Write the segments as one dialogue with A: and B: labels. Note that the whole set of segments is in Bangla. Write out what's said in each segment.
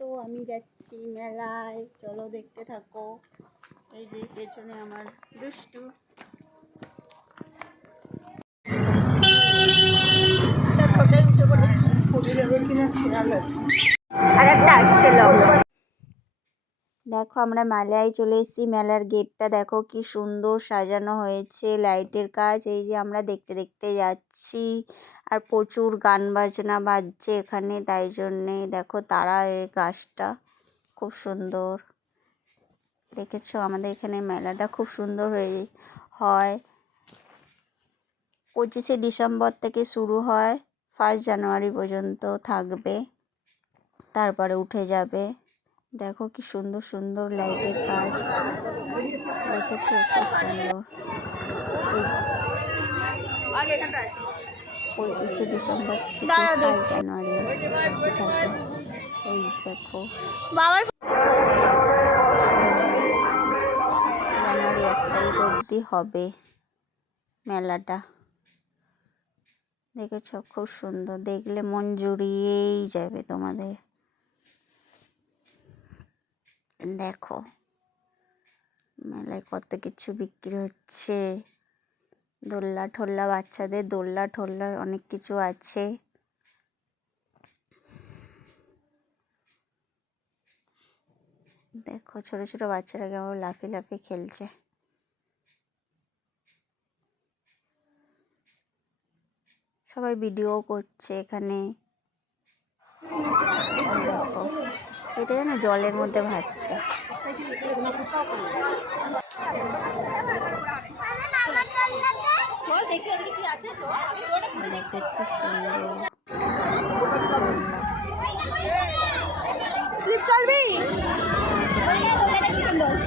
A: তো আমি যাচ্ছি মেলায়। চলো দেখতে থাকো। এই যে পেছনে আমার দুষ্টু। আর একটা আসছে আসছিল দেখো আমরা মেলায় চলে এসেছি। মেলার গেটটা দেখো কি সুন্দর সাজানো হয়েছে। লাইটের কাজ, এই যে আমরা দেখতে দেখতে যাচ্ছি। আর প্রচুর গান বাজনা বাজছে এখানে, তাই জন্যে দেখো তারা এই গাছটা খুব সুন্দর। দেখেছ? আমাদের এখানে মেলাটা খুব সুন্দর হয়ে হয়। পঁচিশে ডিসেম্বর থেকে শুরু হয়। ফার্স্ট জানুয়ারি পর্যন্ত থাকবে। তারপরে উঠে যাবে। দেখো কি সুন্দর সুন্দর লাইটের কাজ। দেখেছ খুব সুন্দর। পঁচিশে ডিসেম্বর থেকে জানুয়ারি অবধি থাকে। এই দেখো।
B: বাবার
A: সুন্দর জানুয়ারি এক তারিখ অবধি হবে মেলাটা। দেখেছ খুব সুন্দর। দেখলে মন জুড়িয়েই যাবে তোমাদের। দেখো, মেলায় কত কিছু বিক্রি হচ্ছে। দোল্লা ঠোল্লা বাচ্চাদের দোল্লা ঠোল্লা অনেক কিছু আছে। দেখো, ছোট ছোট বাচ্চারা কেমন লাফিয়ে লাফিয়ে খেলছে। সবাই ভিডিও করছে এখানে। এটা যেন জলের মধ্যে ভাসছে খুব সুন্দর।
B: স্লিপ চলবি?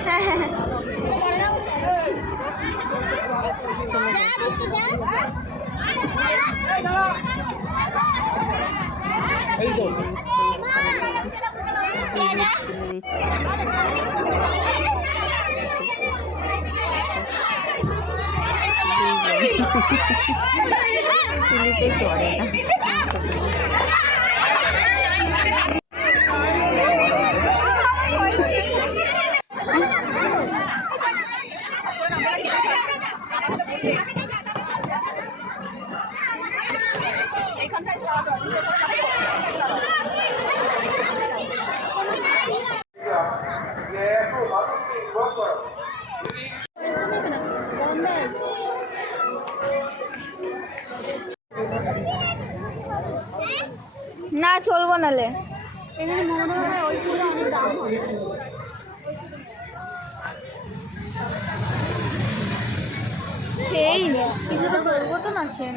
B: হ্যাঁ হ্যাঁ
A: যাচ্ছে। এই না
B: না চলবো নালে এখানে ওইগুলো অনেক দাম হবে খেয়েই কিছু তো চলবো তো না, খেয়ে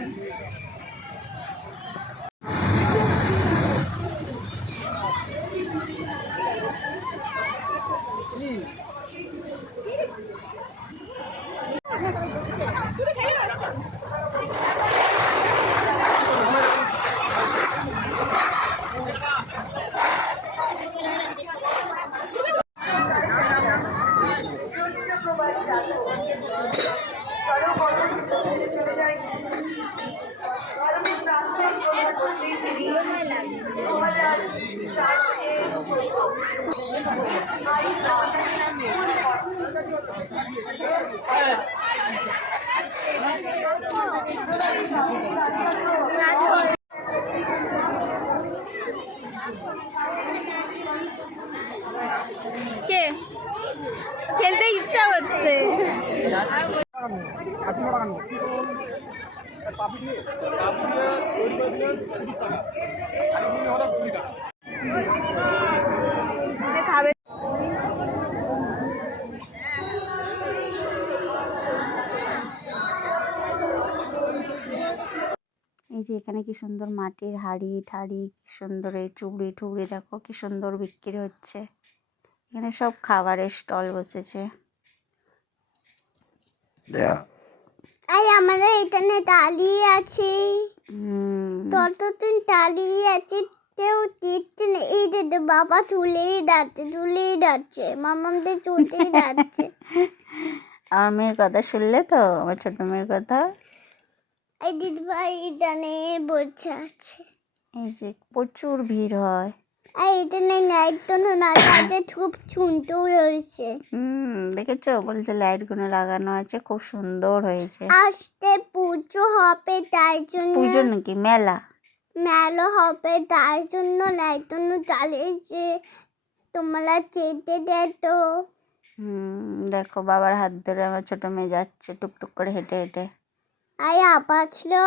B: কে? খেলতে ইচ্ছা হচ্ছে।
A: এখানে কি সুন্দর মাটির হাড়ি ঠাড়ি কি সুন্দর এই চুবড়ি টুবড়ি দেখো কি সুন্দর বিক্রি হচ্ছে। এখানে সব খাবারের স্টল বসেছে।
B: আর আমাদের এখানে দাঁড়িয়ে আছে।
A: হুম,
B: ততদিন দাঁড়িয়ে আছে কেউ টিকছে না। এই যে বাবা তুলেই যাচ্ছে তুলেই যাচ্ছে মামামদের চলতেই যাচ্ছে
A: আমার মেয়ের কথা শুনলে তো? আমার ছোট মেয়ের কথা?
B: এই দিদিভাই এটা নিয়ে বসে আছে।
A: এই যে প্রচুর ভিড় হয়।
B: আর এখানে একজন আছে খুব সুন্দর হয়েছে।
A: হুম দেখেছ? বলছে লাইটগুলো লাগানো আছে খুব সুন্দর হয়েছে।
B: আসতে পুজো হবে তাই জন্য।
A: পুজো নাকি? মেলা?
B: মেলা হবে তাই জন্য লাইটগুলো জ্বালিয়েছে। তোমরা চেটে দে তো।
A: হুম দেখো বাবার হাত ধরে আমার ছোট মেয়ে যাচ্ছে টুকটুক করে হেঁটে হেঁটে।
B: আর আবাসলো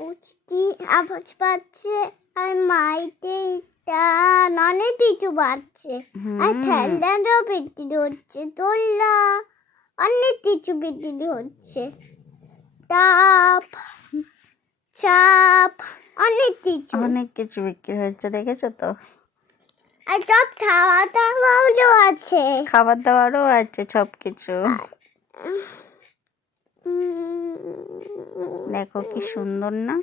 B: পুচকি আবাস পাচ্ছে আর মাইতে অনেক কিছু বাড়ছে আর
A: হুম।
B: ঠেলারও বিক্রি হচ্ছে দোল্লা অনেক কিছু বিক্রি হচ্ছে তাপ চাপ অনেক কিছু
A: অনেক কিছু বিক্রি হচ্ছে দেখেছ তো?
B: আর সব খাওয়া দাওয়াও আছে।
A: খাবার দাবারও আছে সব কিছু দেখো কি সুন্দর না?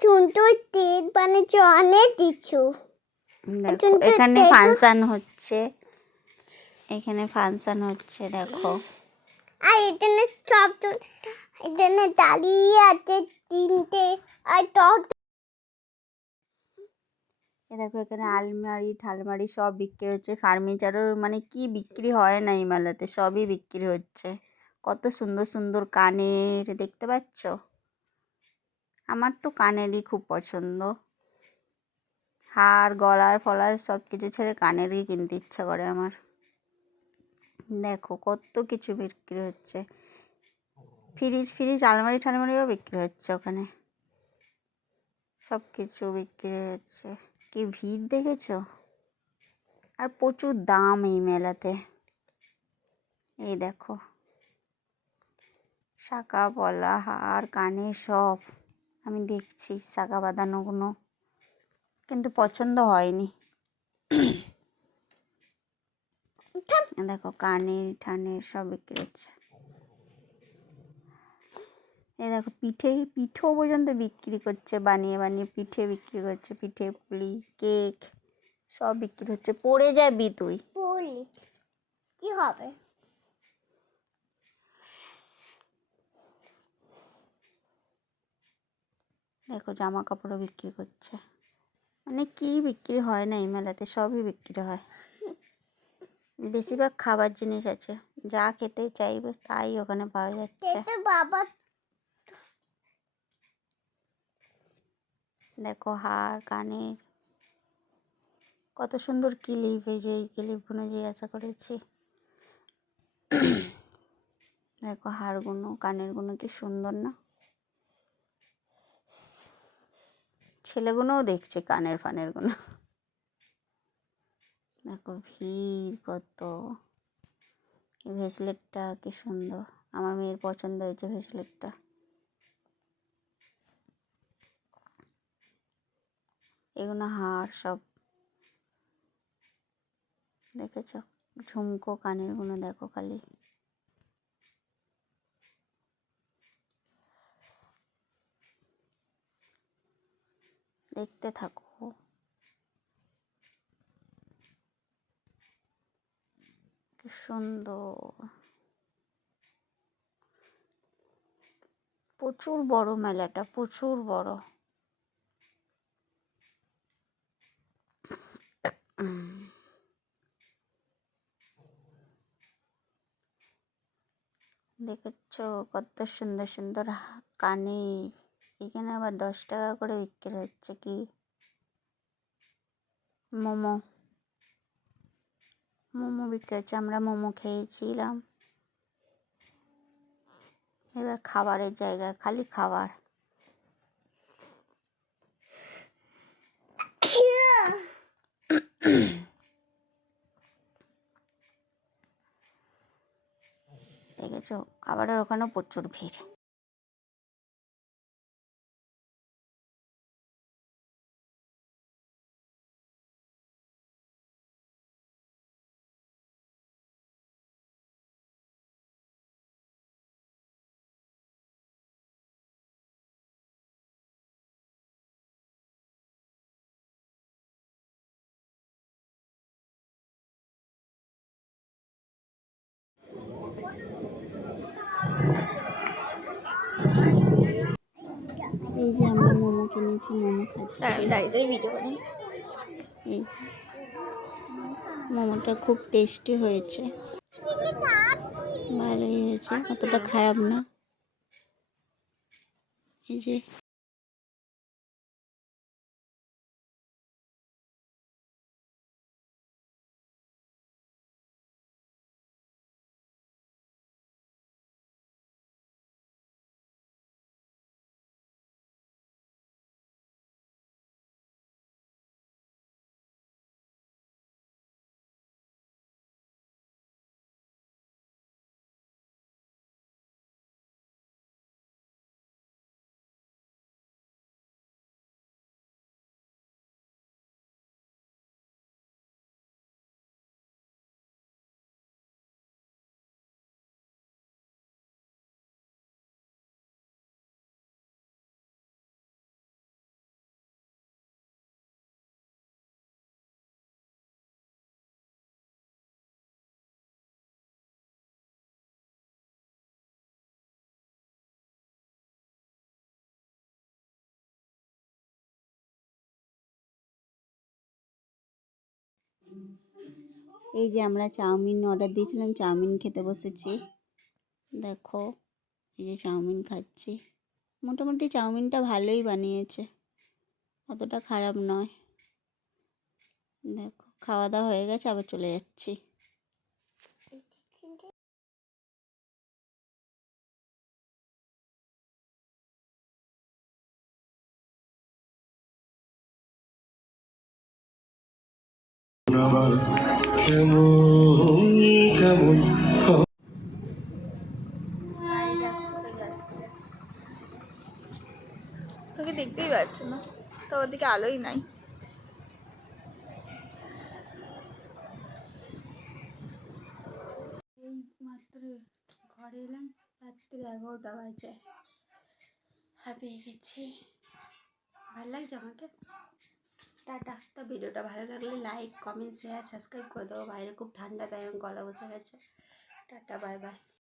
B: সুন্দর তেল বানিয়েছে অনেক কিছু।
A: দেখো এখানে ফাংশন হচ্ছে। এখানে ফাংশন হচ্ছে দেখো।
B: আর এখানে সব এখানে দাঁড়িয়ে আছে তিনটে আর টক
A: এ দেখো এখানে আলমারি ঠালমারি সব বিক্রি হচ্ছে। ফার্নিচারও মানে কি বিক্রি হয় না এই মেলাতে সবই বিক্রি হচ্ছে। কত সুন্দর সুন্দর কানের, দেখতে পাচ্ছ? আমার তো কানেরই খুব পছন্দ। হার, গলার ফলার সব কিছু ছেড়ে কানেরই কিনতে ইচ্ছা করে আমার। দেখো কত কিছু বিক্রি হচ্ছে। ফ্রিজ ফ্রিজ, আলমারি ঠালমারিও বিক্রি হচ্ছে ওখানে। সব কিছু বিক্রি হচ্ছে। কি ভিড় দেখেছ? আর প্রচুর দাম এই মেলাতে। এই দেখো। শাঁখা পলা হার কানে সব। আমি দেখছি শাঁখা বাঁধানোগুলো কিন্তু পছন্দ হয়নি। দেখো কানের ঠানের সব বিক্রি হচ্ছে। এই দেখো, পিঠে পিঠেও পর্যন্ত বিক্রি করছে, বানিয়ে বানিয়ে পিঠে বিক্রি করছে, পিঠে, পুলি, কেক, সব বিক্রি হচ্ছে। পড়ে যাবি তুই
B: বলি কি হবে?
A: দেখো জামা কাপড়ও বিক্রি করছে। মানে কি বিক্রি হয় না এই মেলাতে? সবই বিক্রি হয়। বেশিরভাগ খাবার জিনিস আছে। যা খেতে চাইবে তাই ওখানে পাওয়া যাচ্ছে।
B: বাবা।
A: দেখো হার কানের। কত সুন্দর ক্লিপ এই যে এই ক্লিপগুলো জিজ্ঞাসা করেছি। দেখো হারগুলো কানেরগুলো কি সুন্দর না? ছেলেগুলোও দেখছে কানের ফানেরগুলো। দেখো ভিড় কত। ভেসলেটটা কি সুন্দর। আমার মেয়ের পছন্দ হয়েছে ভেসলেটটা। এগুলো হার সব। দেখেছ? ঝুমকো কানেরগুলো দেখো খালি। দেখতে থাকো। কি সুন্দর। প্রচুর বড় মেলাটা প্রচুর বড়। দেখেছ কত সুন্দর সুন্দর কানের এখানে আবার দশ টাকা করে বিক্রি হচ্ছে কি? মোমো। মোমো বিক্রি হচ্ছে, আমরা মোমো খেয়েছিলাম। এবার খাবারের জায়গা, খালি খাবার। দেখেছ? খাবারের ওখানেও প্রচুর ভিড়। এই যে আমরা মোমো কিনেছি মোমো খাচ্ছি।
B: দাঁড়িয়ে
A: এই মোমোটা খুব টেস্টি হয়েছে। ভালোই হয়েছে অতটা খারাপ না। এই যে এই যে আমরা চাউমিন অর্ডার দিয়েছিলাম, চাউমিন খেতে বসেছি। দেখো, এই যে চাউমিন খাচ্ছি। মোটামুটি চাউমিনটা ভালোই বানিয়েছে। অতটা খারাপ নয়। দেখো, খাওয়া দাওয়া হয়ে গেছে, আবার চলে যাচ্ছি।
C: আমার কেমন কেমন
D: তোকে দেখতেই পাচ্ছি না। তো ওদিকে আলোই নাই।
A: মাত্র ঘরে এলাম রাত্রি এগারোটা বাজে। হাঁপিয়ে গেছি। ভালো লাগছে আমাকে? টাটা তো ভিডিওটা ভালো লাগলে লাইক কমেন্ট শেয়ার সাবস্ক্রাইব করে দেবো বাইরে খুব ঠান্ডা, তাই গলা বসে গেছে। Tata bye bye